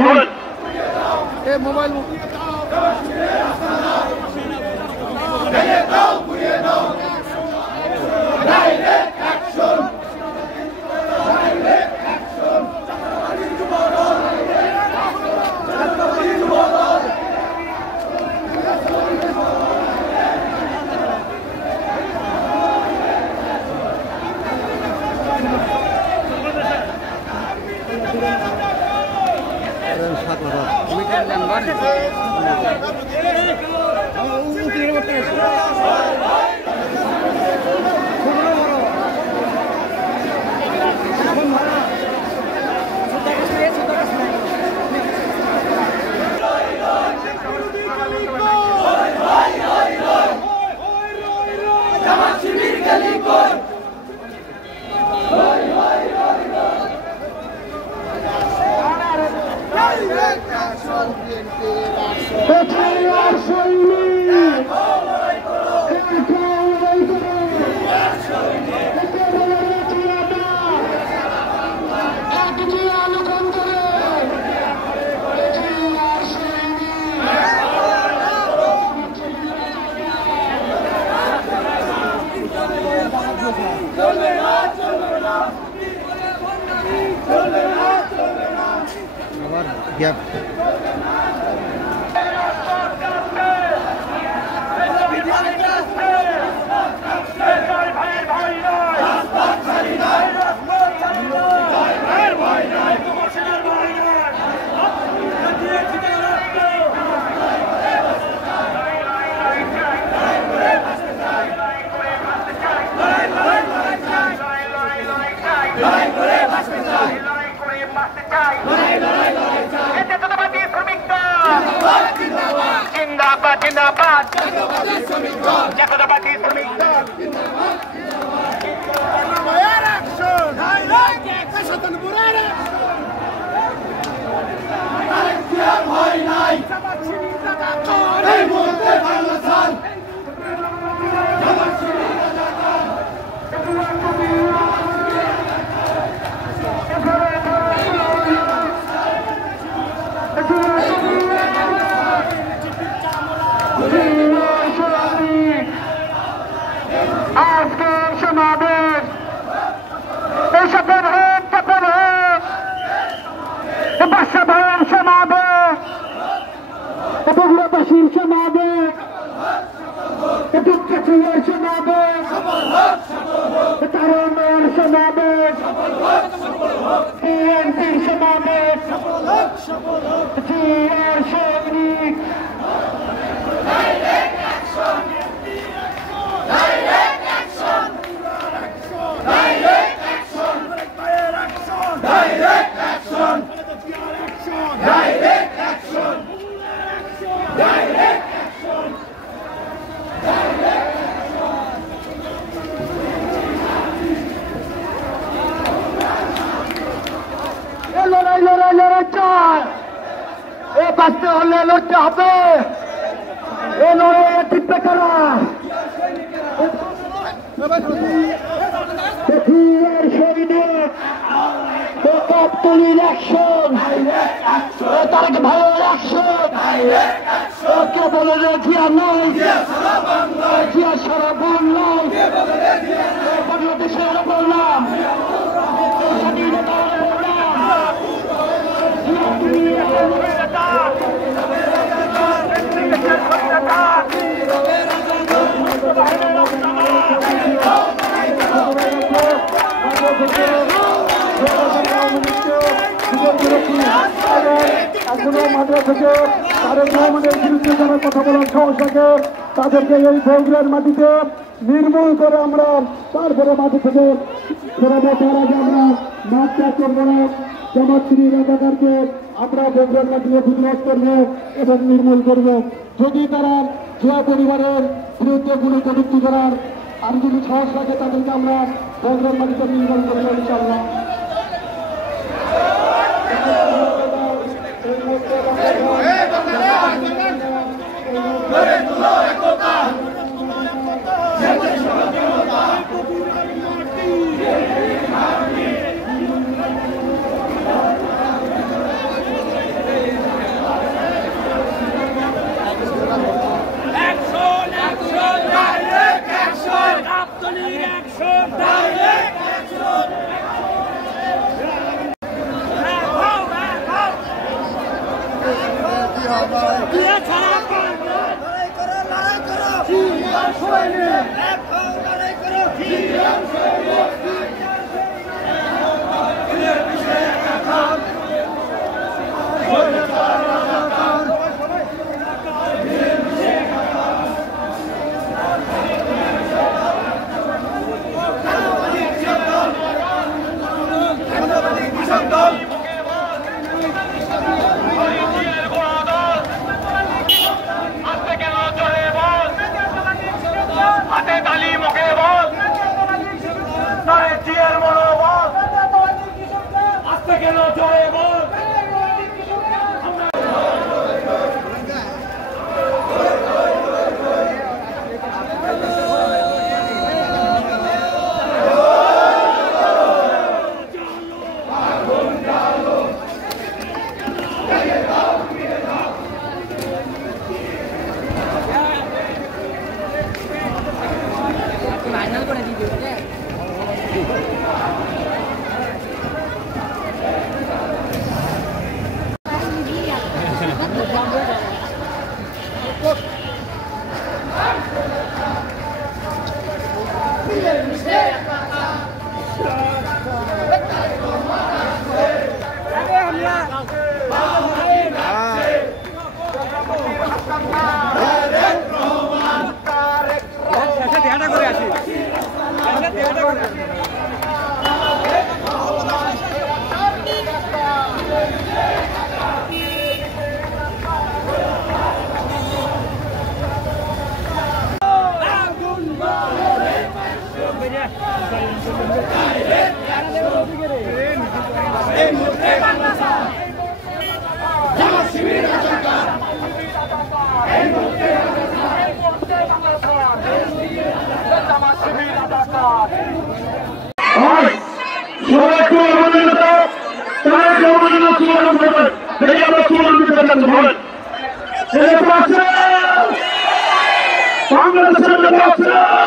ধরেন mobile gap জিন্দাবাদ জাতীয়তাবাদী শ্রমিক দল আজকের সমাবেশ এই সকল হোক সকল হোক বাসাভবন সমাবেশ বগুড়াবাসীর সমাবেশ দুঃখের সমাবেশ তারুণ্যের সমাবেশ বিএনপির সমাবেশ জিয়ার সৈনিক লড়াই চায় এ বাঁচতে হলে লড়তে হবে এ লড়াই টিপে করা তুলির অ্যাকশন তার ভালো অ্যাকশন কে বলে রে জিয়া নয় জিয়া সারা বললাম বাংলাদেশের বললাম স্বাধীনতা এখনো মাদ্রা থেকে তারেক রহমানের বিরুদ্ধে যারা কথা বলার সাহস রাখে তাদেরকে এই বগুড়ার মাটিতে নির্মূল করে আমরা তারপরে মাটি থেকে ফেরাবো। তার আগে আমরা মাঠ ত্যাগ করবো না। জামাতশ্রী রাজাকারকে আমরা বগুড়ার মাটিতে বিদ্রোহ করবো এবং নির্মূল করবো। যদি তারা জিয়া পরিবারের বিরুদ্ধে কোনো কটূক্তি করার আর যদি সাহস রাখে তাদেরকে আমরা বগুড়ার মাটিতে নির্মূল করবো ইনশাআল্লাহ। বাংলাদেশের